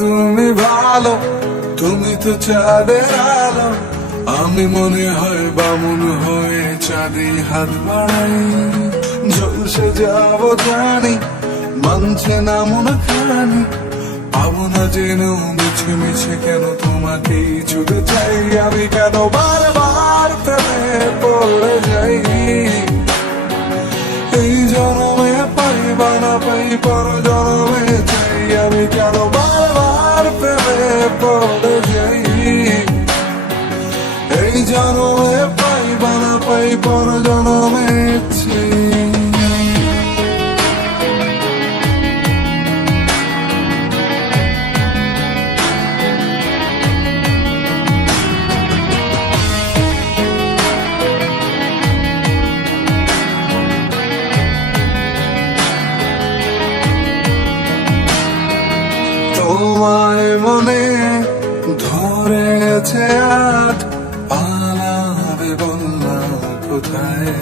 আলো তুমি তো চাঁদের আলো। আমি মনে হয় বামুন হয়ে চাঁদে হাত বাড়াই। ঝলসে যাব জানি, মানছে না মন খানি। পাবো না যেন মিছে মিছে কেন তোমাকেই ছুটে চাই। আমি কেন বারবার পর জনমে চাই তোমায় মনে ধরেছে বললা কোথায়?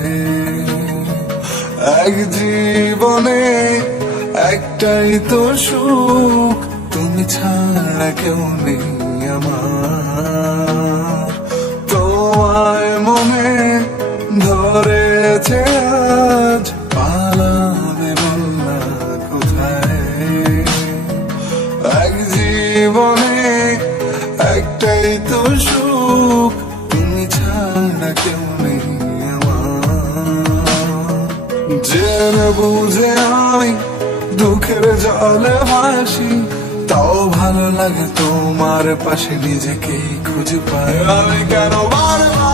এক জীবনে একটাই তো সুখ তুমি ছাড়া কেউ নেই আমার। তোমায় মনে জেনে বুঝে আমি দুঃখের জলে ভাসি, তাও ভালো লাগে তোমার পাশে নিজেকে খুঁজে পাই। আমি কেন বারবার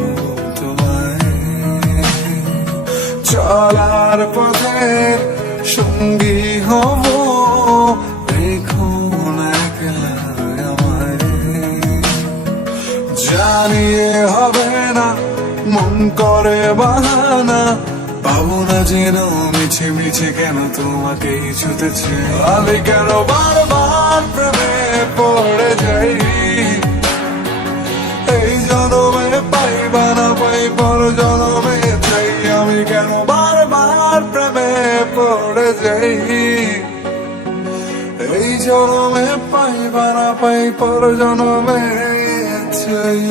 চলার পথে সঙ্গী হব। রেখো না একলা আমায়। জানিয়ে হবে না, মন করে বাহানা। পাবো না যেন মিছে মিছে কেন তোমাকে ছুতেছে। আমি কেন বারবার প্রেমে পড়ে যাই? এই জনমে পাইবা না, পাই পর জনমে কেন বারবার প্রেমে পড়ে যাই। এই জনমে পাইবার পাই পর জনমে চাই